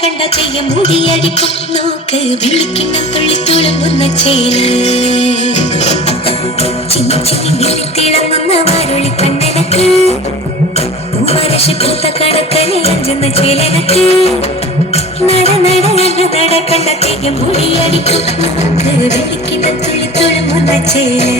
കണ്ട ചെയ്യ മുടിയടിക്കും നോക്ക് വിളിക്കുന്ന തുള്ളിത്തുളുങ്ങുന്ന ചേല് ചിന്നി ചിന്നി നിലത്തിളങ്ങുന്ന വാരുളി കണ്ണിനക്ക് പൂമരശി പൂത്ത കടക്കനെ അഞ്ചുന്ന ചേലനക്ക് നട നട എന്ന നട കണ്ട ചെയ്യ മുടിയടിക്കും നോക്ക് വിളിക്കുന്ന തുള്ളിത്തുളുങ്ങുന്ന ചേല്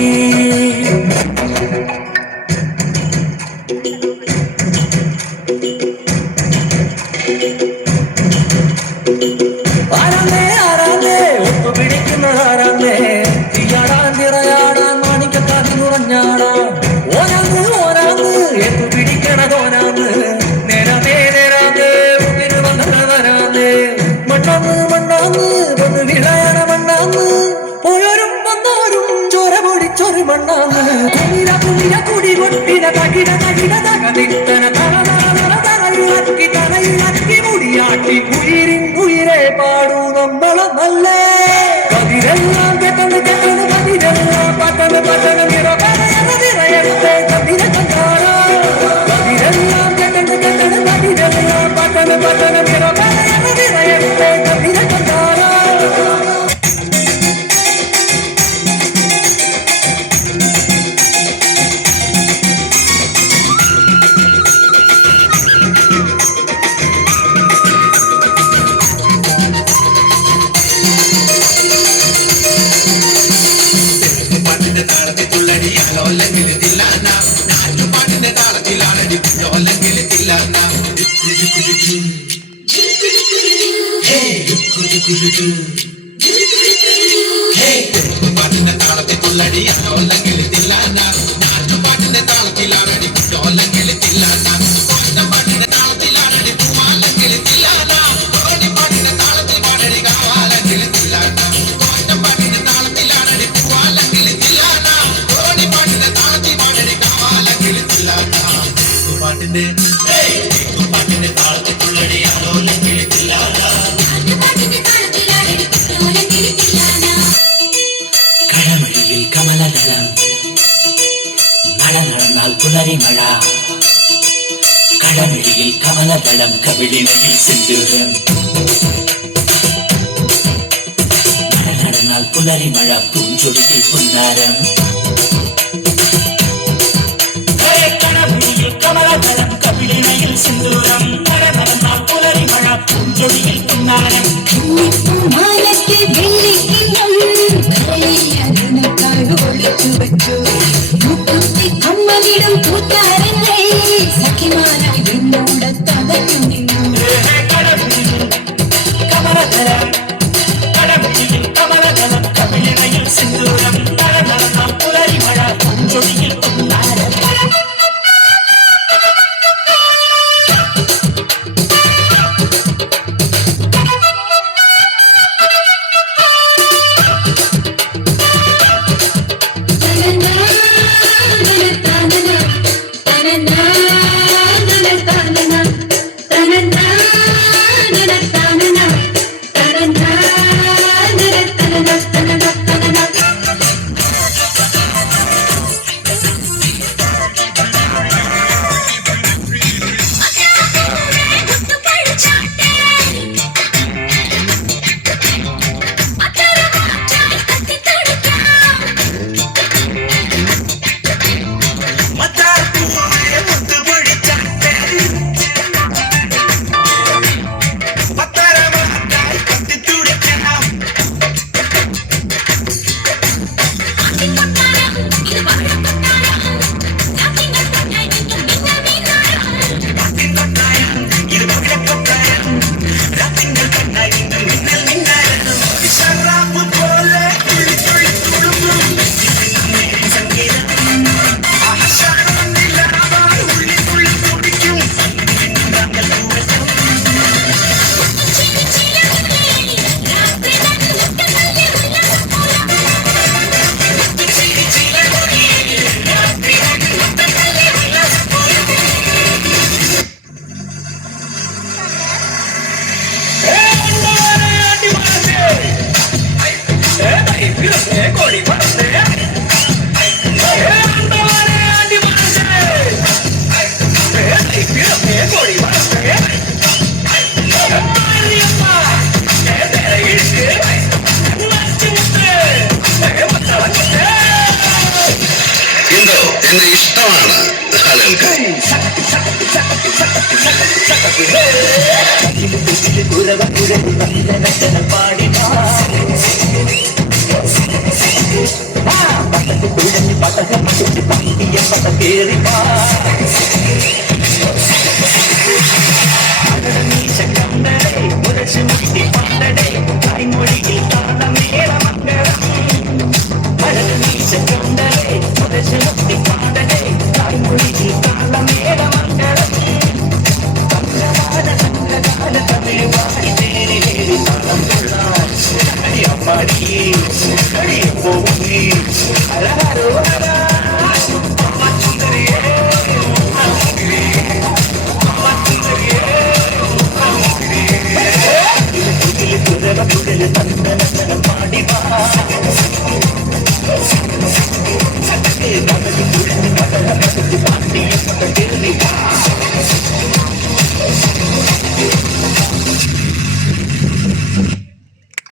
ഉയരെ പാടൂ നമ്മളെ നല്ല കതിരെല്ലാം കെട്ടത് കെട്ടത് കതിരെല്ലാം പട്ടത് പട്ടത് നിറയത്തെ കതിര കണ്ടാളോ കതിരെല്ലാം കെട്ടത് കെട്ടത് കതിരെല്ലാം പട്ടത് പട്ടത് നിറയത്തെ കതിര കണ്ടാളോ പാട്ടിന്റെ താളത്തിൽ തുള്ളടി അലോല്ലെങ്കിൽ തില്ലാന നാട്ടുപാട്ടിന്റെ താളത്തിലാണടി ലോല്ലെങ്കിൽ തില്ലാന പാട്ടിന്റെ താളത്തിലാണടി പൂവാലെങ്കിൽ തില്ലാന പാട്ടിന്റെ താളത്തിൽ പാടടി കാവാലെങ്കിൽ തില്ലാന പാട്ടിന്റെ താളത്തിലാണടി പൂവാലെങ്കിൽ തില്ലാന പാട്ടിന്റെ താളത്തിൽ പാടടി കാവാലെങ്കിൽ തില്ലാന പാട്ടിന്റെ താളത്തിൽ തുള്ളടി അലോല്ലെങ്കിൽ തില്ലാന കടമഴിയിൽ കമലദളം നട നടന്നാൽ പുലരിമഴ കടമഴിയിൽ കമലദളം കവിളിനയിൽ സിന്ദൂരം നട നടന്നാൽ പുലരിമഴ പൂഞ്ചൊടിയിൽ പുന്നാരം കടമഴിയിൽ കമലദളം കവിളിനയിൽ സിന്ദൂരം നട നടന്നാൽ പുലരിമഴ പൂഞ്ചൊടിയിൽ പുന്നാരം കമ്മലിടും കൂട്ടാരങ്ങൾ സഖിമാനായി എന്നോട് തവഞ്ഞു നിന്നു കടമഴിയിൽ കമലദളം കവിളിനയിൽ സിന്ദൂരം നട നടന്നാൽ പുലരിമഴ പൂഞ്ചൊടിയിൽ പുന്നാരം എന്നെ ഇഷ്ടമാണ് ആളുകൾക്ക്. പാടി